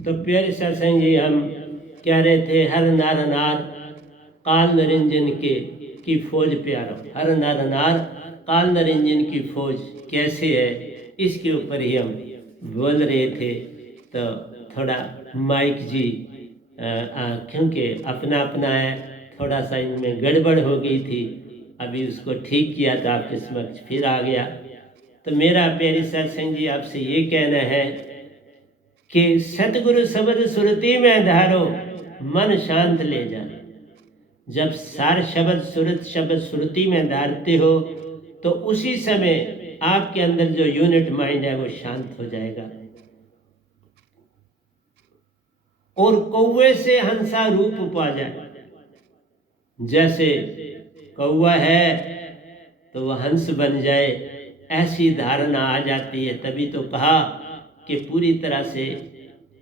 तो प्यारे सत्संग जी, हम कह रहे थे हर नर नार काल निरंजन के की फौज प्यारो। हर नर नार काल निरंजन की फौज कैसे है, इसके ऊपर ही हम बोल रहे थे। तो थोड़ा माइक जी क्योंकि अपना अपना है, थोड़ा सा इनमें गड़बड़ हो गई थी, अभी उसको ठीक किया तो आपके समक्ष फिर आ गया। तो मेरा प्यारी सत्संग जी आपसे ये कहना है कि सतगुरु शब्द सुरती में धारो, मन शांत ले जा। जब सार शब्द सुरत शब्द सुरती में धारते हो तो उसी समय आपके अंदर जो यूनिट माइंड है वो शांत हो जाएगा। और कौवे से हंसा रूप पा जाए। जैसे कौवा है तो वह हंस बन जाए, ऐसी धारणा आ जाती है। तभी तो कहा कि पूरी तरह से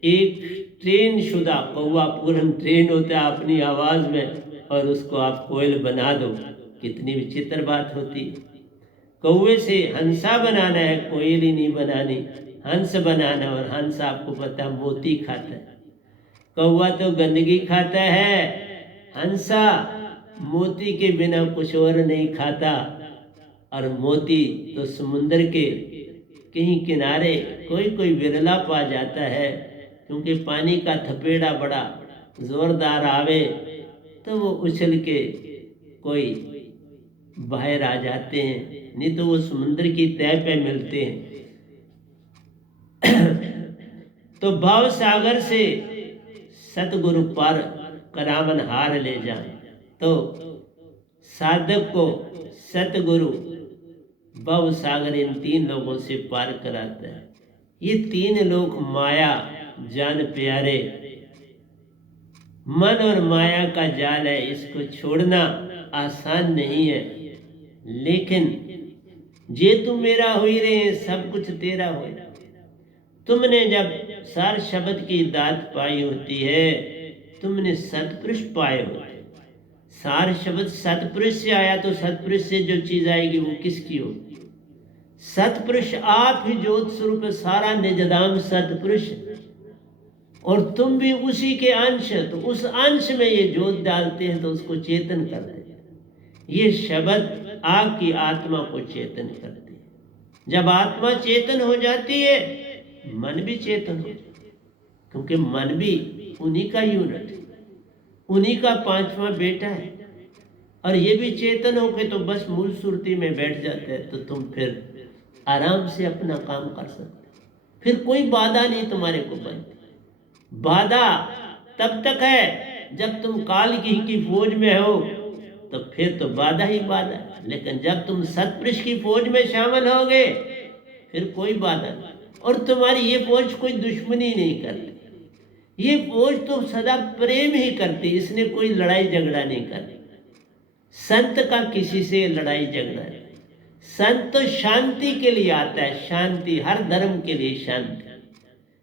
एक ट्रेन शुदा कौवा पूर्ण ट्रेन होता है अपनी आवाज में, और उसको आप कोयल बना दो, कितनी विचित्र बात होती। कौवे से हंसा बनाना है, कोयल ही नहीं बनानी, हंस बनाना। और हंस आपको पता मोती खाता है, कौवा तो गंदगी खाता है, हंसा मोती के बिना कुछ और नहीं खाता। और मोती तो समुद्र के कहीं किनारे कोई कोई विरला पा जाता है, क्योंकि पानी का थपेड़ा बड़ा जोरदार आवे तो वो उछल के कोई बाहर आ जाते हैं, नहीं तो वो समुद्र की तह पे मिलते हैं। तो भाव सागर से सतगुरु पर करावन हार ले जा। तो साधक को सतगुरु भव सागर इन तीन लोगों से पार कराता है। ये तीन लोग माया जान प्यारे, मन और माया का जाल है, इसको छोड़ना आसान नहीं है। लेकिन जे तुम मेरा हो ही रहे, सब कुछ तेरा हो। तुमने जब सार शब्द की दात पाई होती है, तुमने सतपुरुष पाए होते। सार शब्द सतपुरुष से आया, तो सतपुरुष से जो चीज आएगी वो किसकी होगी? सतपुरुष आप ही ज्योत स्वरूप, सारा निजदाम सतपुरुष, और तुम भी उसी के अंश। तो उस अंश में ये ज्योत डालते हैं तो उसको चेतन कर देते हैं। ये शब्द आपकी आत्मा को चेतन करती है। जब आत्मा चेतन हो जाती है, मन भी चेतन हो, क्योंकि मन भी उन्हीं का यूनिट, उन्हीं का पांचवा बेटा है। और ये भी चेतन हो के तो बस मूल सुरती में बैठ जाते हैं, तो तुम फिर आराम से अपना काम कर सकते, फिर कोई बाधा नहीं तुम्हारे को बनती। बाधा तब तक है जब तुम काल की फौज में हो, तो फिर तो बाधा ही बाधा। लेकिन जब तुम सतपुरुष की फौज में शामिल होगे, फिर कोई बाधा नहीं। और तुम्हारी ये फौज कोई दुश्मनी नहीं करती, ये फौज तो सदा प्रेम ही करती, इसने कोई लड़ाई झगड़ा नहीं करती। संत का किसी से लड़ाई झगड़ा नहीं। संत तो शांति के लिए आता है, शांति, हर धर्म के लिए शांति।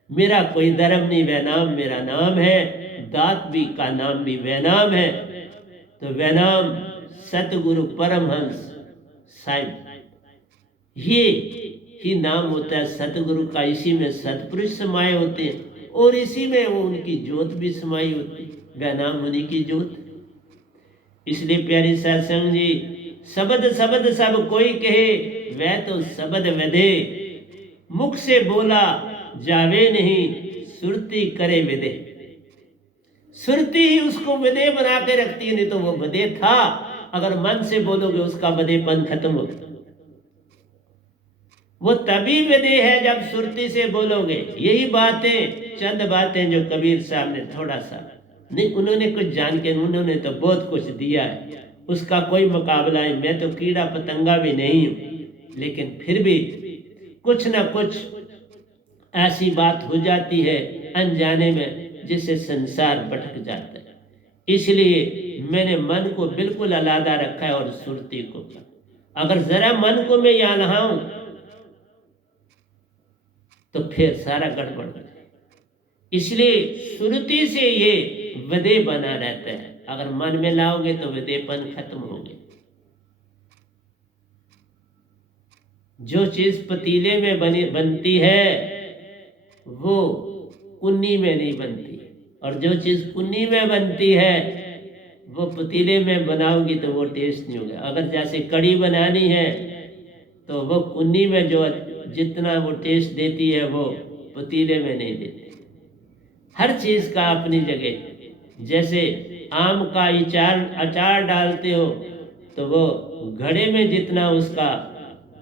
मेरा कोई धर्म नहीं, वह नाम मेरा नाम है, दात भी का नाम भी वह नाम है। तो वह नाम सतगुरु परमहंस साहिब, ये ही नाम होता है सतगुरु का। इसी में सतपुरुष समाये होते हैं, और इसी में वो उनकी ज्योत भी समाई होती है, वह नाम उन्हीं की ज्योत। इसलिए प्यारी सत्संग जी, शब्द शब्द सब कोई कहे, वह तो शब्द वधे, मुख से बोला जावे नहीं, सुरती करे विदे। सुरती ही उसको विदे बना के रखती है, नहीं तो वो विदे था। अगर मन से बोलोगे उसका विदेपन खत्म हो गया। वो तभी विदे है जब सुरती से बोलोगे। यही बातें, चंद बातें जो कबीर साहब ने थोड़ा सा नहीं, उन्होंने कुछ जान के, उन्होंने तो बहुत कुछ दिया है, उसका कोई मुकाबला है। मैं तो कीड़ा पतंगा भी नहीं हूं, लेकिन फिर भी कुछ ना कुछ ऐसी बात हो जाती है अनजाने में, जिससे संसार भटक जाता है। इसलिए मैंने मन को बिल्कुल अलग रखा है, और सुरती को। अगर जरा मन को मैं यहाँ नहाऊं तो फिर सारा गड़बड़ हो जाए। इसलिए सुरती से ये विदे बना रहता है। अगर मन में लाओगे तो विदेपन खत्म हो गया। जो चीज पतीले में बनती है, वो कुन्नी में नहीं बनती, और जो चीज़ कुन्नी में बनती है वो पतीले में बनाओगी तो वो टेस्ट नहीं होगा। अगर जैसे कड़ी बनानी है तो वो कुन्नी में जो जितना वो टेस्ट देती है वो पतीले में नहीं देती। हर चीज़ का अपनी जगह। जैसे आम का अचार डालते हो तो वो घड़े में जितना उसका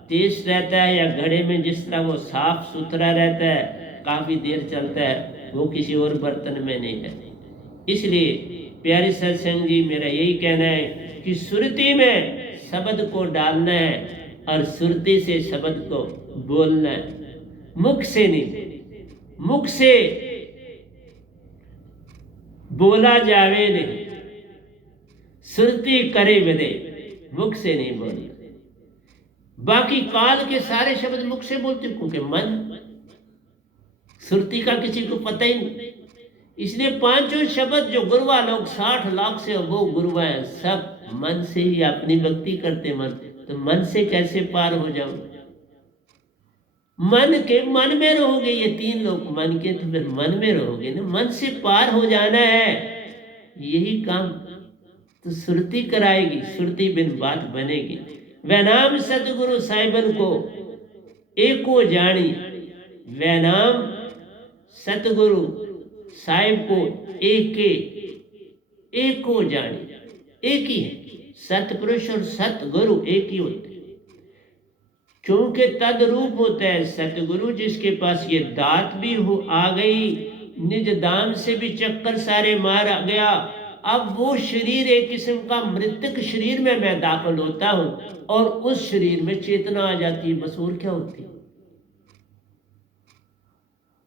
टेस्ट रहता है, या घड़े में जिस तरह वो साफ सुथरा रहता है, काफ़ी देर चलता है, वो किसी और बर्तन में नहीं है। इसलिए प्यारे सत्संग जी, मेरा यही कहना है कि सुरती में शब्द को डालना है और सुरती से शब्द को बोलना है, मुख से नहीं। मुख से बोला जावे नहीं, सुरती करे विदे, मुख से नहीं बोली। बाकी काल के सारे शब्द मुख से बोलते, क्योंकि मन सुरती का किसी को पता ही नहीं। इसलिए पांचों शब्द जो गुरुआ लोग 60 लाख से वो गुरुआ है, सब मन से ही अपनी भक्ति करते। मन तो मन से कैसे पार हो जाओ? मन में रहोगे, ये 3 लोग मन के, तो फिर मन में रहोगे ना। मन से पार हो जाना है, यही काम तो सुरती कराएगी। सुरती बिन बात बनेगी। वह नाम सतगुरु साहिबन को एको जानी, वह नाम सतगुरु साहिब को एको जानी, एक ही है। सतपुरुष और सतगुरु एक ही होते हैं, क्योंकि तद रूप होता है सतगुरु, जिसके पास ये दात भी हो आ गई, निज दाम से भी चक्कर सारे मार आ गया। अब वो शरीर एक किस्म का मृतक शरीर में मैं दाखिल होता हूं, और उस शरीर में चेतना आ जाती है, बस और क्या होती है।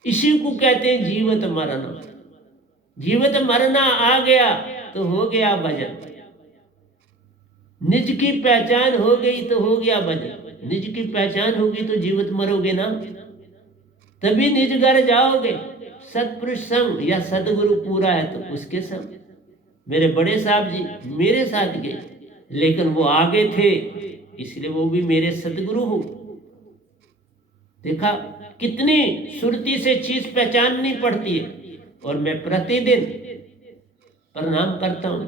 इसी को कहते हैं जीवत मरना। जीवत मरना आ गया तो हो गया भजन। निज की पहचान हो गई तो हो गया भजन। निज की पहचान होगी तो जीवत मरोगे ना, तभी निज घर जाओगे। सतपुरुष संग या सदगुरु पूरा है तो उसके संग। मेरे बड़े साहब जी मेरे साथ गए, लेकिन वो आगे थे, इसलिए वो भी मेरे सदगुरु हो। देखा कितनी सुरती से चीज पहचाननी पड़ती है। और मैं प्रतिदिन प्रणाम करता हूं,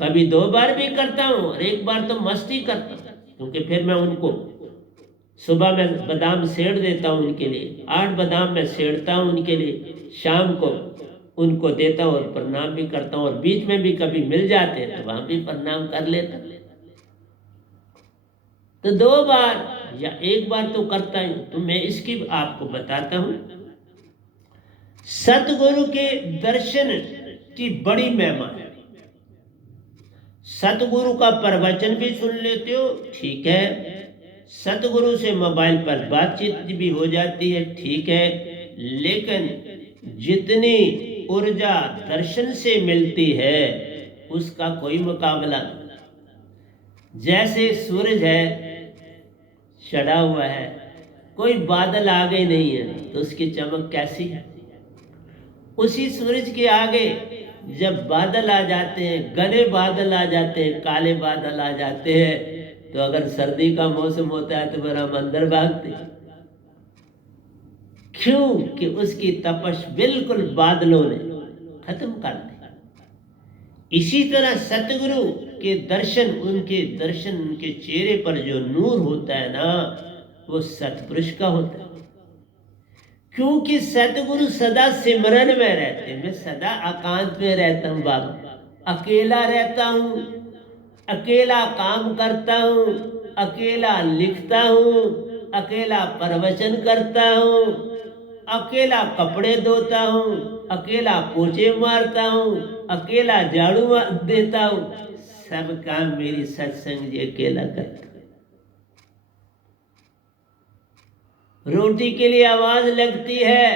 कभी 2 बार भी करता हूं और 1 बार तो मस्ती करता हूं, क्योंकि फिर मैं उनको सुबह में बादाम सेड़ देता हूं उनके लिए। 8 बादाम मैं सेड़ता हूं उनके लिए, शाम को उनको देता हूं और प्रणाम भी करता हूं। और बीच में भी कभी मिल जाते हैं तो वहां भी प्रणाम कर लेता। तो 2 बार या 1 बार तो करता हूं। तो मैं इसकी आपको बताता हूं, सतगुरु के दर्शन की बड़ी महिमा है। सतगुरु का प्रवचन भी सुन लेते हो, ठीक है। सतगुरु से मोबाइल पर बातचीत भी हो जाती है, ठीक है। लेकिन जितनी ऊर्जा दर्शन से मिलती है उसका कोई मुकाबला नहीं। जैसे सूरज है, चढ़ा हुआ है, कोई बादल आगे नहीं है तो उसकी चमक कैसी है। उसी सूरज के आगे जब बादल आ जाते हैं, घने बादल आ जाते हैं, काले बादल आ जाते हैं, तो अगर सर्दी का मौसम होता है तो फिर हम अंदर भागते हैं। क्यों? कि उसकी तपश बिल्कुल बादलों ने खत्म कर दी। इसी तरह सतगुरु के दर्शन, उनके चेहरे पर जो नूर होता है ना, वो सतपुरुष का होता है। क्योंकि सतगुरु सदा सिमरन में रहते हैं। मैं सदा एकांत में रहता हूँ बाबा, अकेला रहता हूँ, अकेला काम करता हूँ, अकेला लिखता हूँ, अकेला प्रवचन करता हूँ, अकेला कपड़े धोता हूँ, अकेला पोछे मारता हूँ, अकेला झाड़ू देता हूँ। सब काम मेरी सत्संग जी अकेला करता। रोटी के लिए आवाज लगती है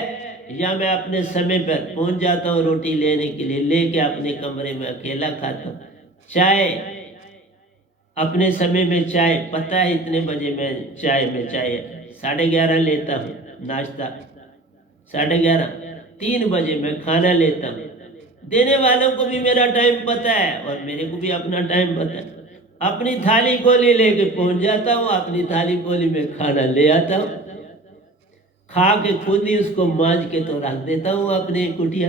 या मैं अपने समय पर पहुंच जाता हूँ रोटी लेने के लिए, लेके अपने कमरे में अकेला खाता हूँ। चाय अपने समय में, चाय पता है इतने बजे मैं चाय 11:30 लेता हूँ नाश्ता, 11:30, 3 बजे मैं खाना लेता हूँ। देने वालों को भी मेरा टाइम पता है और मेरे को भी अपना टाइम पता है। अपनी थाली गोली लेके पहुंच जाता हूँ, अपनी थाली गोली में खाना ले आता हूँ, खा के खुद ही उसको मांझ के तो रख देता हूँ अपने कुटिया।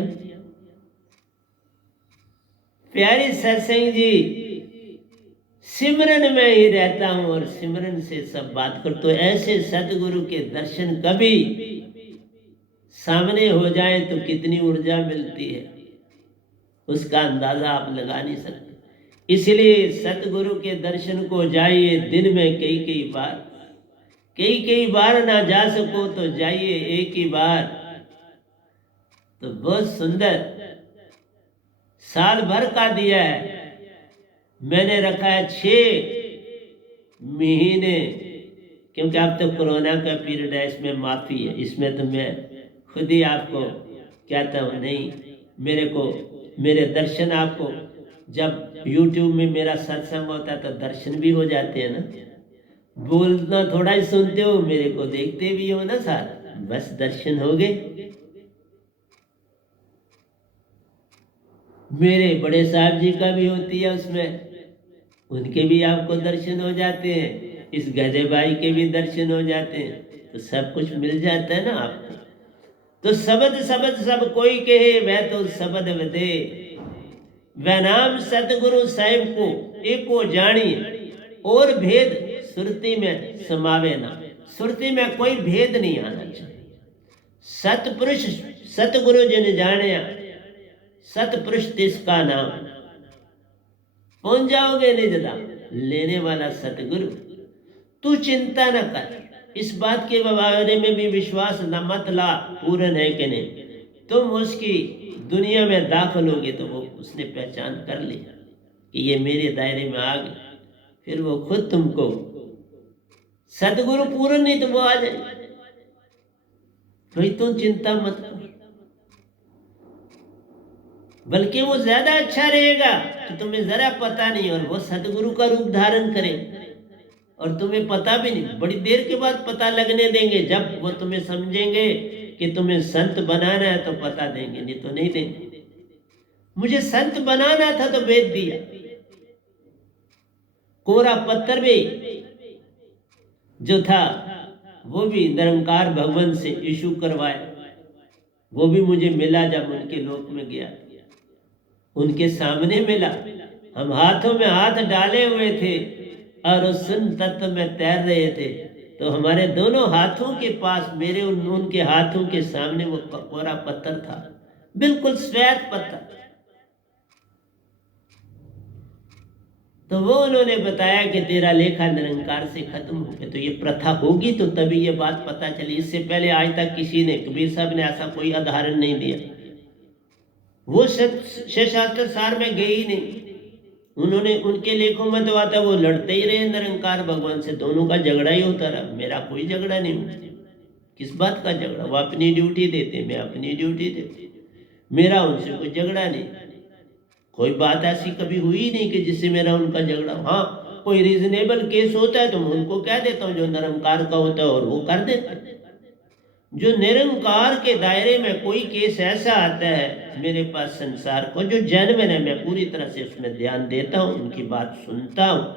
प्यारे सत्संग जी, सिमरन में ही रहता हूँ और सिमरन से सब बात कर। तो ऐसे सतगुरु के दर्शन कभी सामने हो जाए तो कितनी ऊर्जा मिलती है, उसका अंदाजा आप लगा नहीं सकते। इसलिए सतगुरु के दर्शन को जाइए दिन में कई बार ना जा सको तो जाइए एक ही बार। तो बहुत सुंदर साल भर का दिया है, मैंने रखा है 6 महीने, क्योंकि अब तो कोरोना का पीरियड है, इसमें माफ़ी है। इसमें तो मैं खुद ही आपको कहता हूँ, नहीं मेरे दर्शन आपको, जब YouTube में मेरा सत्संग होता है तो दर्शन भी हो जाते हैं ना। बोलना थोड़ा ही सुनते हो, मेरे को देखते भी हो ना साथ, बस दर्शन हो गए। मेरे बड़े साहब जी का भी होती है, उसमें उनके भी आपको दर्शन हो जाते हैं, इस गधे भाई के भी दर्शन हो जाते हैं, तो सब कुछ मिल जाता है ना आपको। तो सबद सब कोई कहे वह तो सबद वदे, वह नाम सतगुरु साहिब को एको जानिए और भेद सुरती में समावे ना। सुरती में कोई भेद नहीं आना चाहिए। सतपुरुष सतगुरु जिन जानिया, सतपुरुष तिसका नाम, पहुंच जाओगे निज धाम, लेने वाला सतगुरु। तू चिंता न कर, इस बात के बारे में भी विश्वास न मत ला पूर्ण है कि नहीं। तुम उसकी दुनिया में दाखिल होगे तो वो उसने पहचान कर लिया कि ये मेरे दायरे में आ गए, फिर वो खुद तुमको सतगुरु पूर्ण नहीं तो वो आ जाए। कोई तुम चिंता मत करो, बल्कि वो ज्यादा अच्छा रहेगा कि तुम्हें जरा पता नहीं और वो सतगुरु का रूप धारण करे और तुम्हें पता भी नहीं। बड़ी देर के बाद पता लगने देंगे, जब वो तुम्हें समझेंगे कि तुम्हें संत बनाना है तो पता देंगे, नहीं तो नहीं देंगे। मुझे संत बनाना था तो भेज दिया। कोरा पत्थर भी जो था वो भी निरंकार भगवान से इशू करवाया, वो भी मुझे मिला जब उनके लोक में गया, उनके सामने मिला। हम हाथों में हाथ डाले हुए थे और उस सुन तत्व में तैर रहे थे, तो हमारे दोनों हाथों के पास, मेरे उनके हाथों के सामने वो कोरा पत्थर था, बिल्कुल श्वेत पत्थर। तो वो उन्होंने बताया कि तेरा लेखा निरंकार से खत्म हो गया। तो ये प्रथा होगी तो तभी ये बात पता चली। इससे पहले आज तक किसी ने, कबीर साहब ने ऐसा कोई उदाहरण नहीं दिया। वो शास्त्र सार में गए ही नहीं, उन्होंने उनके लेखों में तो आता वो लड़ते ही रहे निरंकार भगवान से, दोनों का झगड़ा ही होता रहा। मेरा कोई झगड़ा नहीं हुआ, किस बात का झगड़ा? वो अपनी ड्यूटी देते, मैं अपनी ड्यूटी देती, मेरा उनसे कोई झगड़ा नहीं। कोई बात ऐसी कभी हुई नहीं कि जिससे मेरा उनका झगड़ा। हाँ, कोई रीजनेबल केस होता है तो मैं उनको कह देता हूँ जो निरंकार का होता है, और वो कर देते हैं। जो निरंकार के दायरे में कोई केस ऐसा आता है मेरे पास संसार को जो जेन्युइन है, मैं पूरी तरह से उसमें ध्यान देता हूँ, उनकी बात सुनता हूँ,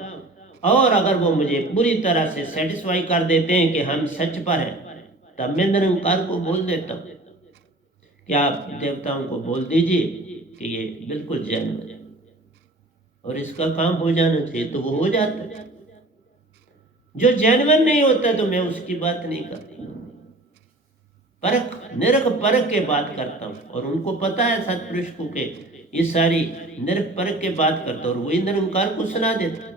और अगर वो मुझे पूरी तरह से सेटिस्फाई कर देते हैं कि हम सच पर हैं, तब मैं निरंकार को बोल देता हूँ कि आप देवताओं को बोल दीजिए कि ये बिल्कुल जेन्युइन है और इसका काम हो जाना चाहिए, तो वो हो जाता है। जो जेन्युइन नहीं होता तो मैं उसकी बात नहीं करता, परख निरख परख के बात करता हूँ। और उनको पता है सत्पुरुष को के ये सारी निरख परख के बात करता हूँ, और वही निरंकार को सुना देता।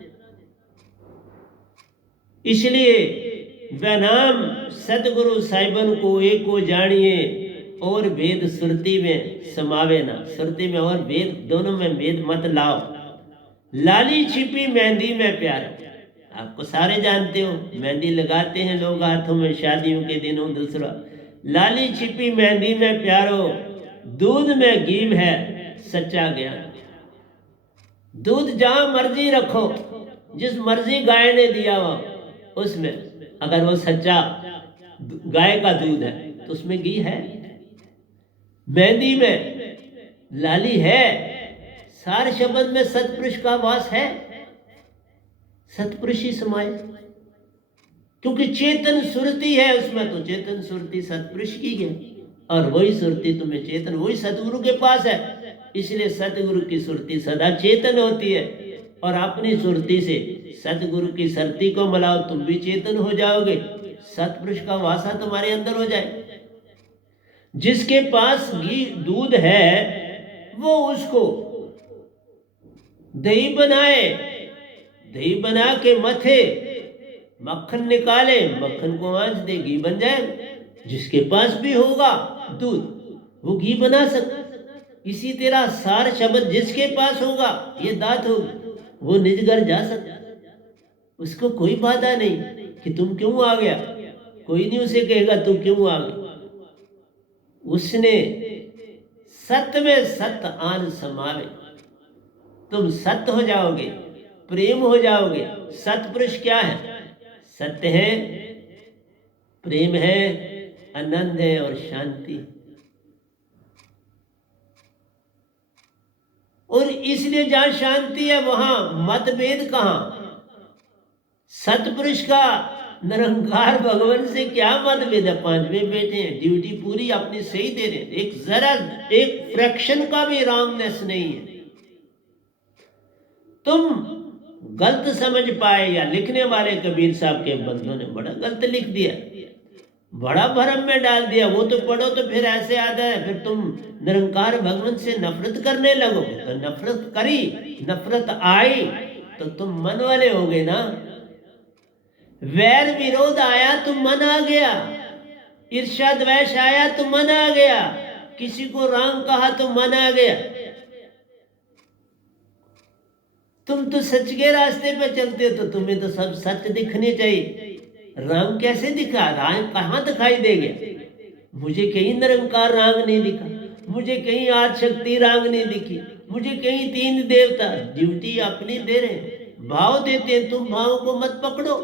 इसलिए वह नाम सतगुरु साहिबन को एको जानिए और भेद सुरती में समावे ना। सुरती में और भेद, दोनों में भेद मत लाओ। लाली छिपी मेहंदी में प्यार, आपको सारे जानते हो, मेहंदी लगाते हैं लोग हाथों में शादियों के दिनों। दूसरा, लाली छिपी मेहंदी में प्यारो, दूध में घी है सच्चा ज्ञान। दूध जहां मर्जी रखो, जिस मर्जी गाय ने दिया हो उसमें, अगर वो सच्चा गाय का दूध है तो उसमें घी है। मेहंदी में लाली है, सार शब्द में सतपुरुष का वास है, सतपुरुष ही समाये। क्योंकि चेतन सुरति है उसमें, तो चेतन सुरति सतपुरुष की है, और वही सुरति तुम्हें चेतन, वही सतगुरु के पास है। इसलिए सतगुरु की सुरति सदा चेतन होती है, और अपनी सुरति से सतगुरु की सुरति को मिलाओ, तुम भी चेतन हो जाओगे, सतपुरुष का वासा तुम्हारे अंदर हो जाए। जिसके पास घी दूध है वो उसको दही बनाए, दही बना के मथे, मक्खन निकाले, मक्खन को आंच दे, घी बन जाए। जिसके पास भी होगा दूध वो घी बना सकता। इसी तरह सार शब्द जिसके पास होगा, ये दात हो, वो निज घर जा सकता, उसको कोई बाधा नहीं कि तुम क्यों आ गया, कोई नहीं उसे कहेगा तू क्यों आ गया। उसने सत्य में सत्य आन समावे, तुम सत्य हो जाओगे, प्रेम हो जाओगे। सतपुरुष क्या है? सत्य है, प्रेम है, आनंद है और शांति। और इसलिए जहां शांति है वहां मतभेद कहां? सतपुरुष का निरंकार भगवान से क्या मतभेद है? पांचवें बेटे हैं, ड्यूटी पूरी अपनी सही दे रहे हैं, एक जरा एक फ्रैक्शन का भी रॉन्गनेस नहीं है। तुम गलत समझ पाए, या लिखने वाले कबीर साहब के बंधुओं ने बड़ा गलत लिख दिया, बड़ा भरम में डाल दिया। वो तो पढ़ो तो फिर ऐसे आता है, फिर तुम निरंकार भगवान से नफरत करने लगोगे। तो नफरत करी, नफरत आई तो तुम मन वाले हो गए ना। वैर विरोध आया तो मन आ गया, ईर्ष्या द्वेष आया तो मन आ गया, किसी को राम कहा तो मन आ गया। तुम तो सच के रास्ते पे चलते हो, तो तुम्हें तो सब सच दिखने चाहिए। राम कैसे दिखा? राम कहाँ दिखाई देगा? मुझे कहीं निरंकार राग नहीं दिखा, मुझे कहीं आदि शक्ति राग नहीं दिखी, मुझे कहीं तीन देवता। ड्यूटी अपनी दे रहे हैं, भाव देते हैं, तुम भाव को मत पकड़ो।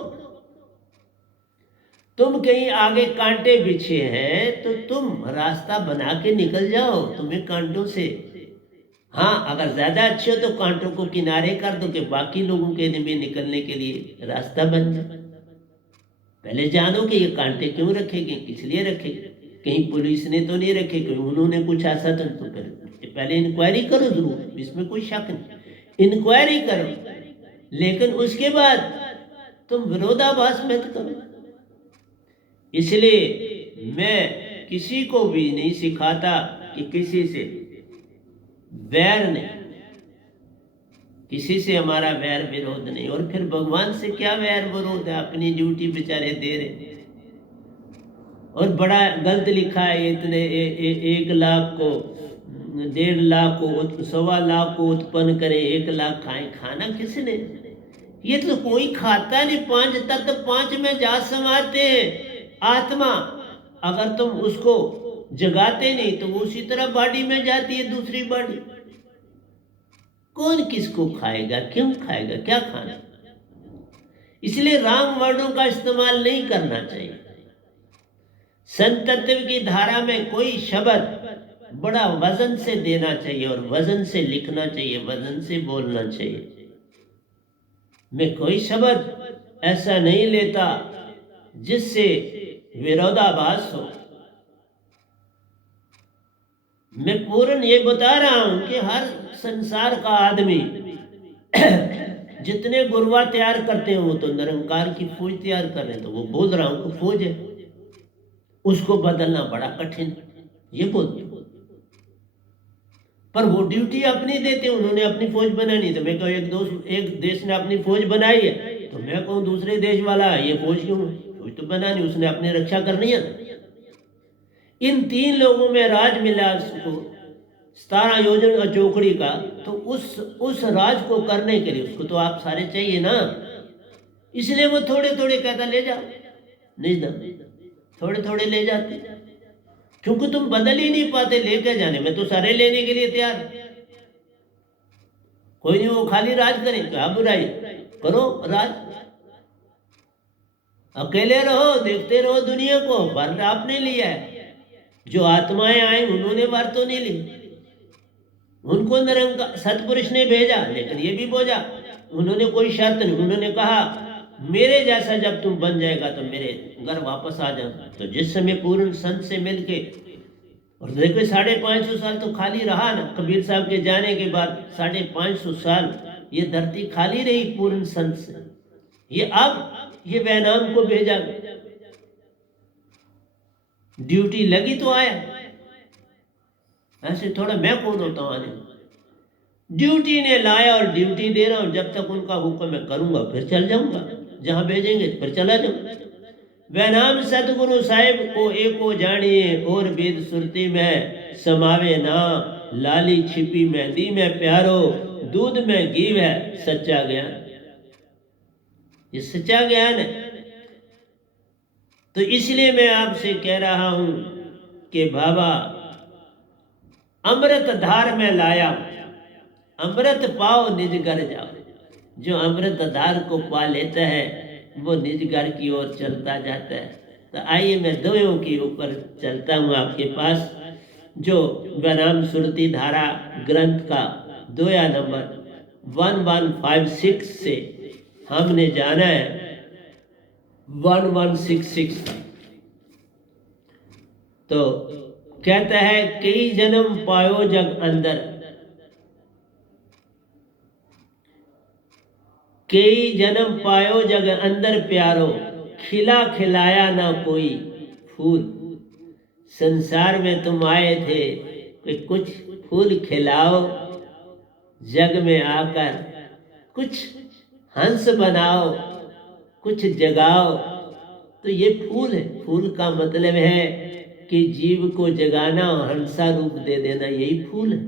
तुम कहीं आगे कांटे बिछे हैं तो तुम रास्ता बना के निकल जाओ, तुम्हें कांटों से। हाँ, अगर ज्यादा अच्छे हो तो कांटों को किनारे कर दो कि बाकी लोगों के में निकलने के लिए रास्ता बन जाए। पहले जानो कि ये कांटे क्यों रखेंगे, किस लिए रखेंगे। कहीं पुलिस ने तो नहीं रखे, कहीं उन्होंने कुछ ऐसा तो पहले इंक्वायरी करो जरूर, इसमें कोई शक नहीं, इंक्वायरी करो, लेकिन उसके बाद तुम विरोधाभास मत करो। इसलिए मैं किसी को भी नहीं सिखाता कि किसी से वैर नहीं, किसी से हमारा वैर विरोध नहीं। और फिर भगवान से क्या वैर विरोध है? अपनी ड्यूटी बेचारे दे रहे। और बड़ा गलत लिखा है, इतने 1 लाख को 1.5 लाख को 1.25 लाख को उत्पन्न करे, 1 लाख खाए। खाना किसने? ये तो कोई खाता नहीं। 5 तत्व 5 में जा समाते हैं। आत्मा अगर तुम उसको जगाते नहीं तो वो उसी तरह बॉडी में जाती है, दूसरी बॉडी। कौन किसको खाएगा, क्यों खाएगा, क्या खाना? इसलिए रॉन्ग वर्डों का इस्तेमाल नहीं करना चाहिए। संत तत्व की धारा में कोई शब्द बड़ा वजन से देना चाहिए, और वजन से लिखना चाहिए, वजन से बोलना चाहिए। मैं कोई शब्द ऐसा नहीं लेता जिससे विरोधाभास हो। मैं पूर्ण ये बता रहा हूं कि हर संसार का आदमी जितने गुरुआ तैयार करते हैं वो तो निरंकार की फौज तैयार कर रहे हैं। तो वो बोल रहा हूं कि फौज है, उसको बदलना बड़ा कठिन, ये बोल। पर वो ड्यूटी अपनी देते, उन्होंने अपनी फौज बनानी। तो मैं कहूँ एक देश ने अपनी फौज बनाई है, तो मैं कहूँ दूसरे देश वाला ये फौज क्यों है? फौज तो बनानी, उसने अपनी रक्षा करनी है। इन 3 लोगों में राज मिला उसको, 17 योजन का चौकड़ी का। तो उस राज को करने के लिए उसको तो आप सारे चाहिए ना। इसलिए वो थोड़े थोड़े कहता ले जाओ, नहीं ना, थोड़े थोड़े ले जाते, क्योंकि तुम बदल ही नहीं पाते। लेकर जाने में तो सारे लेने के लिए तैयार। कोई नहीं, वो खाली राज करे, क्या बुराई, करो राज, अकेले रहो, देखते रहो दुनिया को। वर आपने लिया है, जो आत्माएं आई उन्होंने वर तो नहीं ली, उनको निरंकार सतपुरुष ने भेजा, लेकिन ये भी बोझा। उन्होंने कोई शर्त नहीं, उन्होंने कहा मेरे जैसा जब तुम बन जाएगा तो मेरे घर वापस आ जाना। तो जिस समय पूर्ण संत से मिलके, और देखो 550 साल तो खाली रहा ना, कबीर साहब के जाने के बाद 550 साल ये धरती खाली रही पूर्ण संत से। ये अब ये वैनाम को भेजा, ड्यूटी लगी तो आया, ऐसे थोड़ा मैं कौन होता हूं आने। ड्यूटी ने लाया और ड्यूटी दे रहा हूं, जब तक उनका हुक्म मैं करूंगा फिर चल जाऊंगा, जहां भेजेंगे फिर चला जाऊंगा। वैनाम सतगुरु साहिब को एको जानिए, और वेद सुरती में समावे ना, लाली छिपी मेहंदी में प्यारो, दूध में घी है सच्चा ज्ञान। ये सच्चा ज्ञान है। तो इसलिए मैं आपसे कह रहा हूं कि बाबा अमृत धार में लाया, अमृत पाओ निज घर जाओ। जो अमृत धार को पा लेता है वो निज घर की ओर चलता जाता है। तो आइए मैं दोयों के ऊपर चलता हूँ आपके पास, जो वैनाम सुरती धारा ग्रंथ का दोया नंबर 1156 से हमने जाना है 1166। तो कहता है कई जन्म पायो जग अंदर, कई जन्म पायो जग अंदर प्यारो, खिला खिलाया ना कोई फूल। संसार में तुम आए थे कि कुछ फूल खिलाओ, जग में आकर कुछ हंस बनाओ, कुछ जगाओ। तो ये फूल है। फूल का मतलब है कि जीव को जगाना, हंसा रूप दे देना, यही फूल है।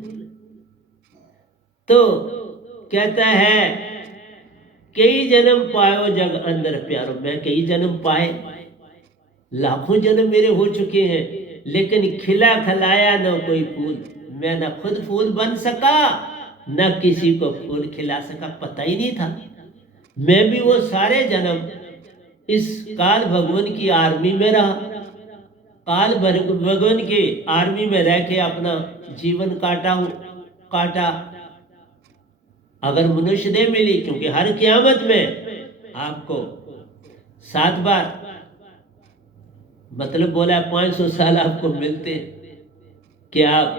तो कहता है कई जन्म पायो जग अंदर प्यारो। मैं कई जन्म पाए, लाखों जन्म मेरे हो चुके हैं, लेकिन खिला खिलाया न कोई फूल। मैं न खुद फूल बन सका, न किसी को फूल खिला सका, पता ही नहीं था। मैं भी वो सारे जन्म इस काल भगवान की आर्मी में रहा, काल भगवान की आर्मी में रह के अपना जीवन काटा। अगर मनुष्य देह मिली, क्योंकि हर क़यामत में आपको 7 बार, मतलब बोला 500 साल आपको मिलते कि आप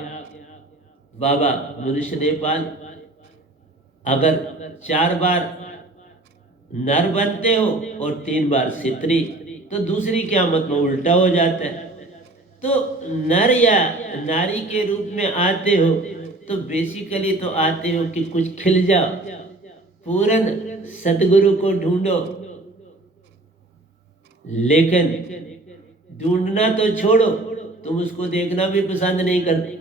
बाबा मनुष्य देह पाल। अगर 4 बार नर बनते हो और 3 बार सित्री, तो दूसरी क़यामत में उल्टा हो जाता है। तो नर या नारी के रूप में आते हो तो बेसिकली तो आते हो कि कुछ खिल जाओ, पूर्ण सतगुरु को ढूंढो। लेकिन ढूंढना तो छोड़ो, तुम उसको देखना भी पसंद नहीं करते,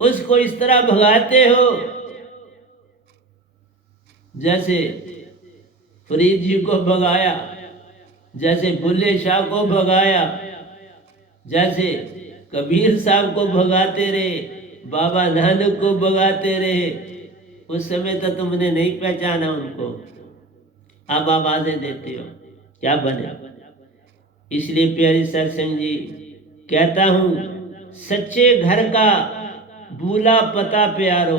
उसको इस तरह भगाते हो जैसे फरीद जी को भगाया, जैसे बुल्ले शाह को भगाया, जैसे कबीर साहब को भगाते रहे, बाबा नानक को भगाते रहे। उस समय तो तुमने नहीं पहचाना उनको, अब आवाजें देते हो, क्या बने। इसलिए प्यारी सत्संग जी कहता हूं, सच्चे घर का भूला पता प्यारो,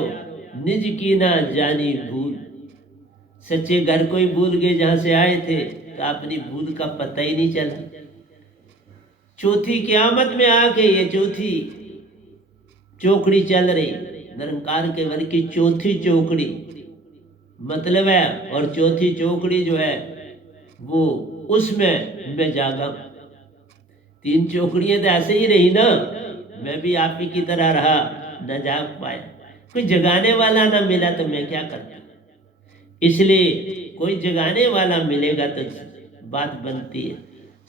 निज की ना जानी भूल। सच्चे घर को ही भूल गए जहां से आए थे, तो अपनी भूल का पता ही नहीं चला। चौथी क़यामत में आके ये चौथी चौकड़ी चल रही, निरंकार के वर की चौथी चौकड़ी मतलब है। और चौथी चौकड़ी जो है वो उसमें मैं जागा। 3 चौकड़ियां तो ऐसे ही रही ना, मैं भी आप ही की तरह रहा, न जाग पाया। कोई जगाने वाला ना मिला तो मैं क्या करता। इसलिए कोई जगाने वाला मिलेगा तो बात बनती है।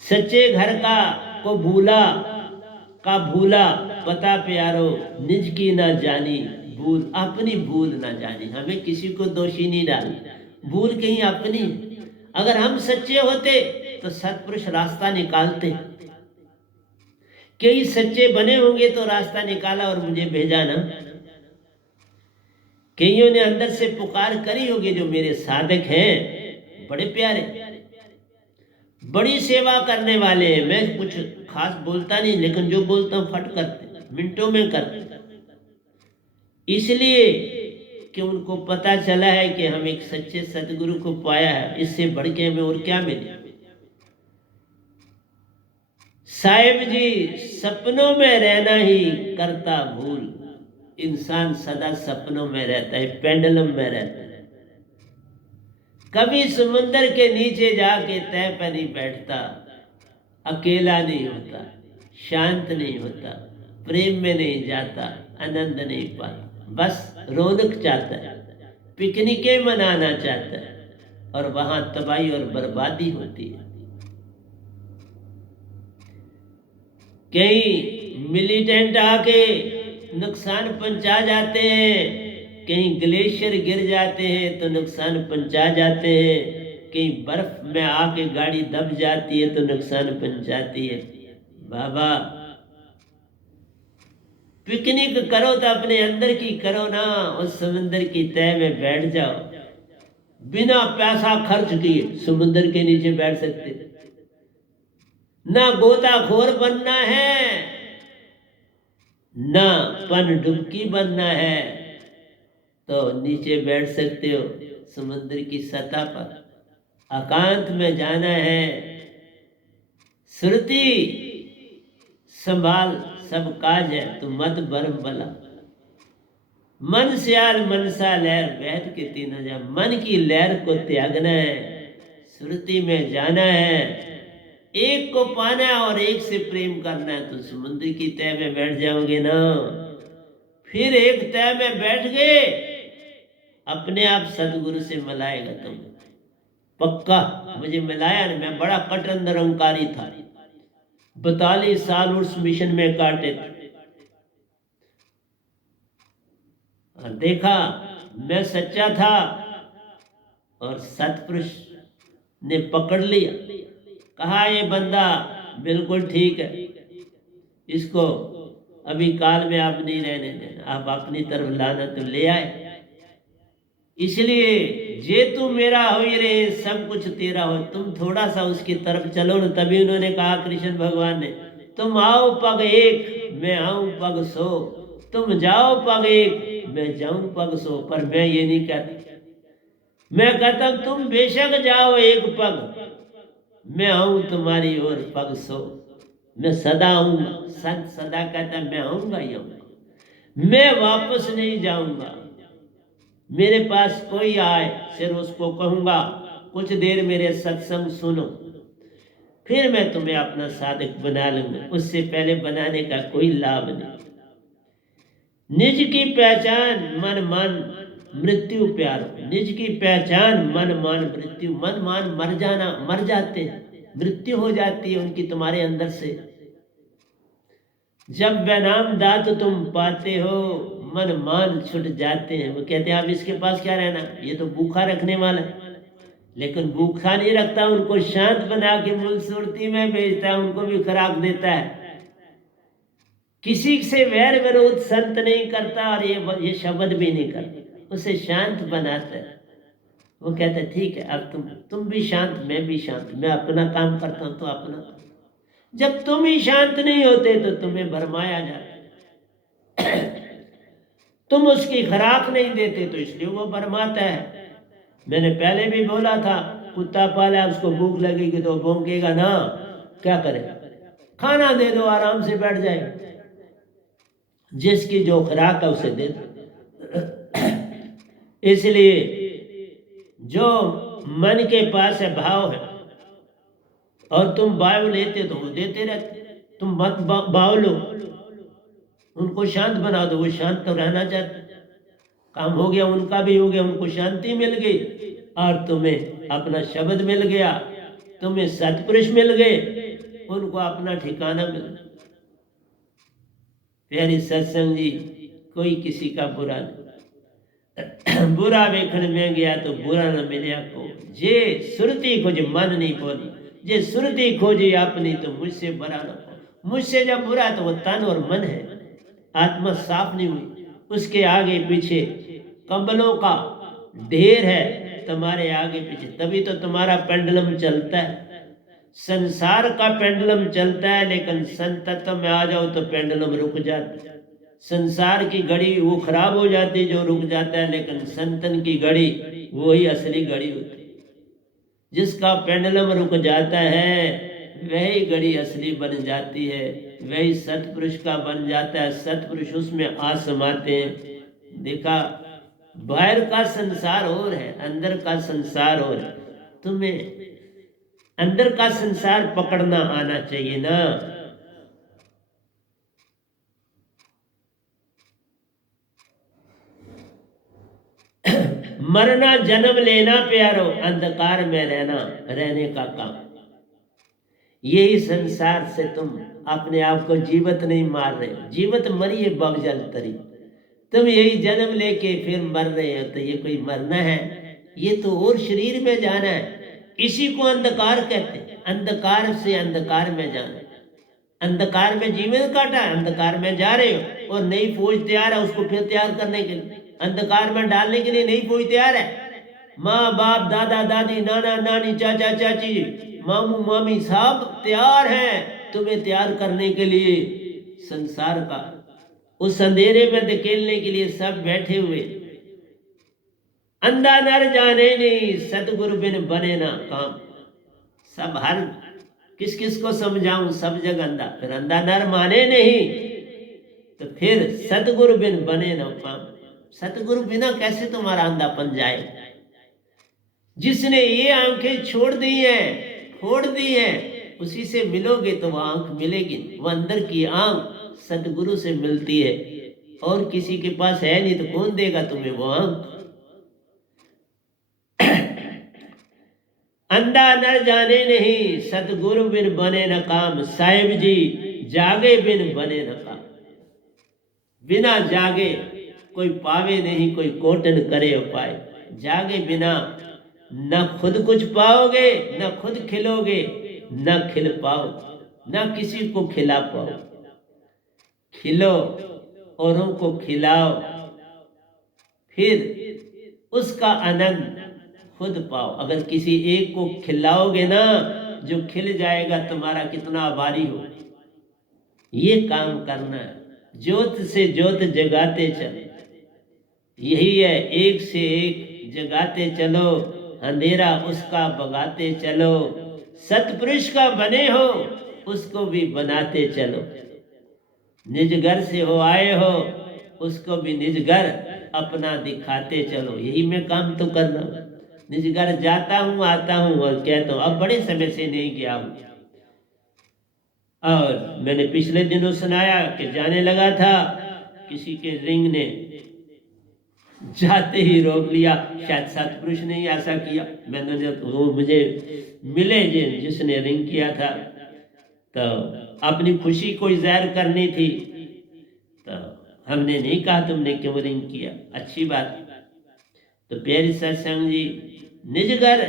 सच्चे घर का को भूला पता प्यारो, निज की ना जानी भूल। अपनी भूल ना जानी, हमें किसी को दोषी नहीं डालना, भूल कहीं अपनी। अगर हम सच्चे होते तो सत्पुरुष रास्ता निकालते। कई सच्चे बने होंगे तो रास्ता निकाला और मुझे भेजा ना। कईयों ने अंदर से पुकार करी होगी, जो मेरे साधक हैं बड़े प्यारे, बड़ी सेवा करने वाले हैं। मैं कुछ खास बोलता नहीं, लेकिन जो बोलता हूं फट करते, मिनटों में करते। इसलिए कि उनको पता चला है कि हम एक सच्चे सतगुरु को पाया है, इससे बढ़ के हमें और क्या मिले। साहिब जी, सपनों में रहना ही करता भूल। इंसान सदा सपनों में रहता है, पेंडुलम में रहता है, कभी समुद्र के नीचे जाके तय पर नहीं बैठता, अकेला नहीं होता, शांत नहीं होता, प्रेम में नहीं जाता, आनंद नहीं पाता, बस रौनक चाहता है, पिकनिकें मनाना चाहता है, और वहां तबाही और बर्बादी होती है। कहीं मिलिटेंट आके नुकसान पहुंचा जाते हैं, कहीं ग्लेशियर गिर जाते हैं तो नुकसान पहुंचा जाते हैं, कहीं बर्फ में आके गाड़ी दब जाती है तो नुकसान पहुंचाती है। बाबा, पिकनिक करो तो अपने अंदर की करो ना, उस समुद्र की तह में बैठ जाओ, बिना पैसा खर्च किए समुद्र के नीचे बैठ सकते। ना गोताखोर बनना है, ना पन डुबकी बनना है, तो नीचे बैठ सकते हो समुद्र की सतह पर। एकांत में जाना है, श्रुति संभाल सब काज है, तो मत बरम बला। मन स्याल मनसा लहर बहत के तीनों जा, मन की लहर को त्यागना है, श्रुति में जाना है, एक को पाना है और एक से प्रेम करना है, तो समुद्र की तह में बैठ जाओगे ना। फिर एक तह में बैठ गए, अपने आप सदगुरु से मिलाएगा तुम, पक्का। मुझे मिलाया ना, मैं बड़ा कट्टर निरंकारी था, 42 साल उस मिशन में काटे थे, और देखा मैं सच्चा था, और सतपुरुष ने पकड़ लिया, कहा ये बंदा बिल्कुल ठीक है, इसको अभी काल में आप नहीं रहने देना, आप अपनी तरफ लाना, तो ले आए। इसलिए जे तू मेरा हो रे सब कुछ तेरा हो, तुम थोड़ा सा उसकी तरफ चलो ना। तभी उन्होंने कहा कृष्ण भगवान ने, तुम आओ पग एक मैं आऊं पग सो, तुम जाओ पग एक मैं जाऊं पग सो। पर मैं ये नहीं कहता, मैं कहता तुम बेशक जाओ एक पग, मैं आऊं तुम्हारी ओर पग सो। मैं सदा आऊंगा, संत सदा कहता मैं आऊंगा ही आऊंगा, मैं वापस नहीं जाऊंगा। मेरे पास कोई आए सिर उसको कहूंगा कुछ देर मेरे सत्संग सुनो, फिर मैं तुम्हें अपना साधक बना लूंगा, उससे पहले बनाने का कोई लाभ नहीं। निज की पहचान मन मान मृत्यु प्यारो, निज की पहचान मन मान मृत्यु। मन मान मर जाना, मर जाते हैं, मृत्यु हो जाती है उनकी तुम्हारे अंदर से। जब बेनाम दात तुम पाते हो, मन मान छुट जाते हैं। वो कहते हैं अब इसके पास क्या रहना, ये तो भूखा रखने वाला, लेकिन भूखा नहीं रखता, उनको शांत बना के मूल सुरती में भेजता है, उनको भी खुराक देता है। किसी से वैर विरोध संत नहीं करता, और ये शब्द भी नहीं करता, उसे शांत बनाता है। वो कहता है ठीक है, अब तुम भी शांत, मैं भी शांत, मैं अपना काम करता हूं तो अपना। जब तुम ही शांत नहीं होते तो तुम्हें भरमाया जाता, तुम उसकी खुराक नहीं देते तो इसलिए वो भरमाता है। मैंने पहले भी बोला था, कुत्ता पाला उसको भूख लगेगी तो भौंकेगा ना, क्या करे, खाना दे दो आराम से बैठ जाए, जिसकी जो खुराक है उसे दे दो। इसलिए जो मन के पास है भाव है, और तुम भाव लेते तो वो देते रहते, तुम मत भाव लो, उनको शांत बना दो, वो शांत तो रहना चाहते, काम हो गया, उनका भी हो गया, उनको शांति मिल गई, और तुम्हें अपना शब्द मिल गया, तुम्हें सतपुरुष मिल गए, उनको अपना ठिकाना मिल गया। प्यारी सत्संग जी, कोई किसी का बुरा नहीं, बुरा वेखण में गया तो बुरा न मिले को, जे सुरती खोज मन नहीं बोली, जे सुरती खोजी अपनी तो मुझसे बुरा न हो। मुझसे जब बुरा तो वो तन और मन है, आत्मा साफ नहीं हुई, उसके आगे पीछे कंबलों का ढेर है, तुम्हारे आगे पीछे, तभी तो तुम्हारा पेंडुलम चलता है। संसार का पेंडुलम चलता है, लेकिन संत तत्व में आ जाओ तो पेंडुलम रुक जाता है। संसार की घड़ी वो खराब हो जाती जो रुक जाता है, लेकिन संतन की घड़ी वही असली घड़ी होती है। जिसका पेंडुलम रुक जाता है वही घड़ी असली बन जाती है, वही सतपुरुष का बन जाता है। सतपुरुष उसमें आ समाते हैं। देखा, बाहर का संसार और है, अंदर का संसार और है। तुम्हें अंदर का संसार पकड़ना आना चाहिए ना। मरना जन्म लेना प्यारो, अंधकार में रहने का काम। यही संसार से तुम अपने आप को जीवित नहीं मार रहे हो। जीवित मरिए बगजल तरी, तुम यही जन्म लेके फिर मर रहे हो। तो ये कोई मरना है? ये तो और शरीर में जाना है। इसी को अंधकार कहते हैं। अंधकार से अंधकार में जाना। अंधकार में जीवन काटा है, अंधकार में जा रहे हो, और नई फौज तैयार है उसको फिर तैयार करने के लिए। अंधकार में डालने के लिए नई फौज तैयार है। माँ बाप, दादा दादी, नाना नानी, चाचा चाची, मामू मामी सब तैयार हैं तुम्हें तैयार करने के लिए। संसार का उस अंधेरे में धकेलने के लिए सब बैठे हुए। अंधा नर जाने नहीं, सतगुरु बिन बने ना काम। सब हर किस किस को समझाऊं, सब जगह अंधा। फिर अंधा नर माने नहीं तो फिर सतगुरु बिन बने ना काम। सतगुरु बिना कैसे तुम्हारा अंधापन जाए? जिसने ये आंखें छोड़ दी हैं, फोड़ दी हैं, उसी से मिलोगे तो वह आंख मिलेगी। वह अंदर की आंख सतगुरु से मिलती है, और किसी के पास है नहीं तो कौन देगा तुम्हें वो आंख? अंधा नर जाने नहीं, सतगुरु बिन बने न काम। साहिब जी जागे बिन बने न काम। बिना जागे कोई पावे नहीं, कोई कोटन करे उपाय। जागे बिना न खुद कुछ पाओगे, न खुद खिलोगे, न खिल पाओ, न किसी को खिला पाओ। खिलो, औरों को खिलाओ, फिर उसका आनंद खुद पाओ। अगर किसी एक को खिलाओगे ना, जो खिल जाएगा तुम्हारा कितना आभारी हो। ये काम करना है। ज्योत से ज्योत जगाते चलो, यही है। एक से एक जगाते चलो, अंधेरा उसका भगाते चलो। सतपुरुष का बने हो, उसको भी बनाते चलो। निज घर से हो आए हो, उसको भी निज घर अपना दिखाते चलो। यही मैं काम तो करना। निज घर जाता हूँ, आता हूँ और कहता हूँ। अब बड़े समय से नहीं गया हूँ। और मैंने पिछले दिनों सुनाया कि जाने लगा था, किसी के रिंग ने जाते ही रोक लिया। शायद सतपुरुष ने ही ऐसा किया। मैंने जब वो मुझे मिले जिसने रिंग किया था, तो अपनी खुशी को जाहिर करनी थी, तो हमने नहीं कहा तुमने क्यों रिंग किया, अच्छी बात। तो प्यारी सत्संग जी, निज घर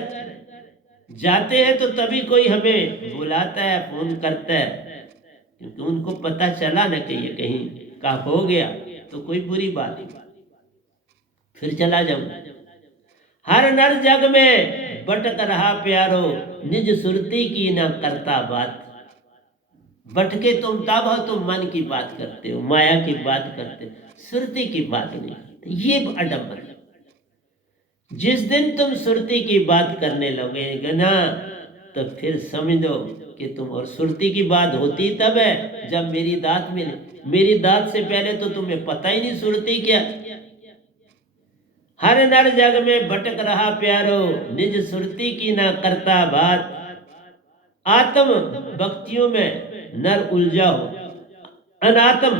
जाते हैं तो तभी कोई हमें बुलाता है, फोन करता है, क्योंकि उनको पता चला ना कि ये कहीं का हो गया तो कोई बुरी बात नहीं, फिर चला जाऊं। हर नर जग में भटक रहा प्यारो, निज सुरती की न करता बात। भटके तुम तब हो, तुम मन की बात करते हो, माया की बात करते हो, सुरती की बात नहीं करते। ये अडम्बर है। जिस दिन तुम सुरती की बात करने लगोगे ना, तो फिर समझ दो कि तुम, और सुरती की बात होती तब है जब मेरी दात मिले। मेरी दात से पहले तो तुम्हें पता ही नहीं सुरती क्या। हर नर जग में भटक रहा प्यारो, निज सुरती की ना करता बात। आत्म भक्तियों में नर उलझा हो, अनात्म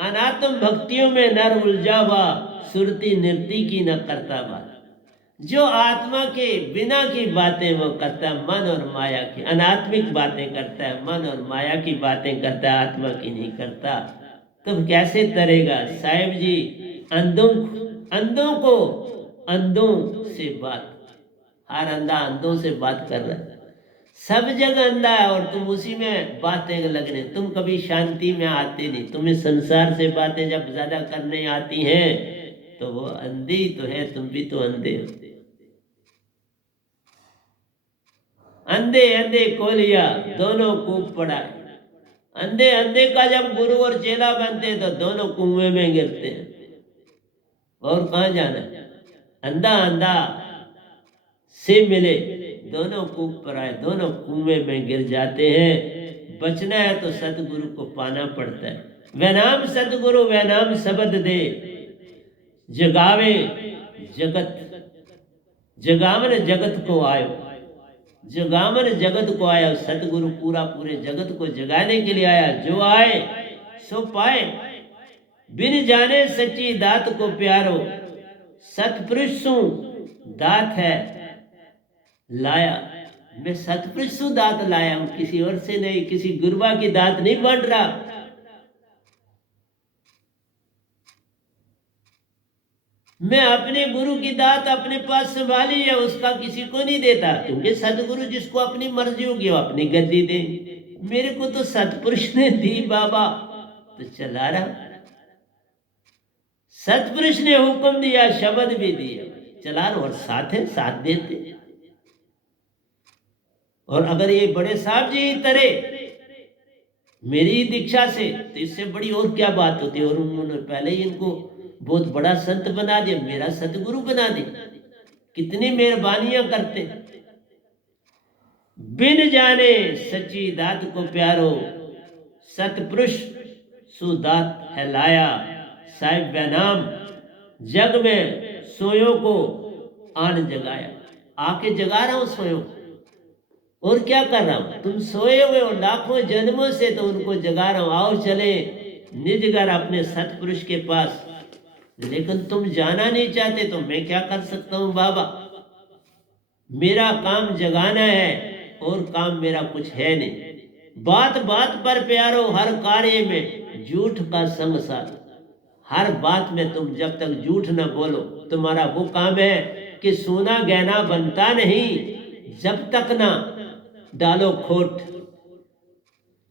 अनात्म भक्तियों में नर उलझा हुआ, सुरती निर्ति की न करता बात। जो आत्मा के बिना की बातें वो करता है, मन और माया की अनात्मिक बातें करता है, मन और माया की बातें करता है, आत्मा की नहीं करता, तो कैसे तरेगा? साहिब जी, अंधों को अंधों से बात, हर अंधा अंधों से बात कर रहा है। सब जगह अंधा है और तुम उसी में बातें लगने। तुम कभी शांति में आते नहीं। तुम्हें संसार से बातें जब ज्यादा करने आती हैं तो वो अंधे ही तो है, तुम भी तो अंधे हो। अंधे अंधे कोलिया दोनों कूप पड़ा है। अंधे अंधे का जब गुरु और चेला बनते हैं तो दोनों कुएं में गिरते हैं। और कहाँ जाना है? अंधा अंधा से मिले, दोनों कूप पर आए, दोनों कुएं में गिर जाते हैं। बचना है तो सतगुरु को पाना पड़ता है। वह नाम सतगुरु वह नाम शब्द दे, जगावे जगत, जगावन जगत को आयो, जगावन जगत को आया। सतगुरु पूरा पूरे जगत को जगाने के लिए आया। जो आए सो पाए, बिन जाने सच्ची दात को प्यारो। सतपुरुष सु दात है लाया, मैं सतपुरुष सु दात लाया हूं, किसी और से नहीं, किसी गुरुआ की दात नहीं बन रहा। मैं अपने गुरु की दात अपने पास संभाली है, उसका किसी को नहीं देता, क्योंकि सतगुरु जिसको अपनी मर्जी होगी वो अपनी गद्दी दे। मेरे को तो सतपुरुष ने दी बाबा, तो चला रहा। सतपुरुष ने हुक्म दिया, शब्द भी दिया, चला रहा। और साथ है, साथ देते। और अगर ये बड़े साहब जी तरह मेरी दीक्षा से, तो इससे बड़ी और क्या बात होती। और उन्होंने पहले ही इनको बहुत बड़ा संत बना दिया, मेरा सतगुरु बना दिया। कितनी मेहरबानियां करते। बिन जाने सच्ची दात को प्यारो, सतपुरुष सुदात है लाया। साहिब वह नाम जग में सोयो को आन जगाया। आके जगा रहा हूं सोयो। और क्या कर रहा हूं? तुम सोए हुए हो लाखों जन्मों से, तो उनको जगा रहा हूं। आओ चले निज घर अपने सतपुरुष के पास। लेकिन तुम जाना नहीं चाहते, तो मैं क्या कर सकता हूं बाबा? मेरा काम जगाना है और काम मेरा कुछ है नहीं। बात बात पर प्यारो, हर कार्य में झूठ का संग साथ। हर बात में तुम जब तक झूठ न बोलो, तुम्हारा वो काम है कि सोना गहना बनता नहीं जब तक ना डालो खोट।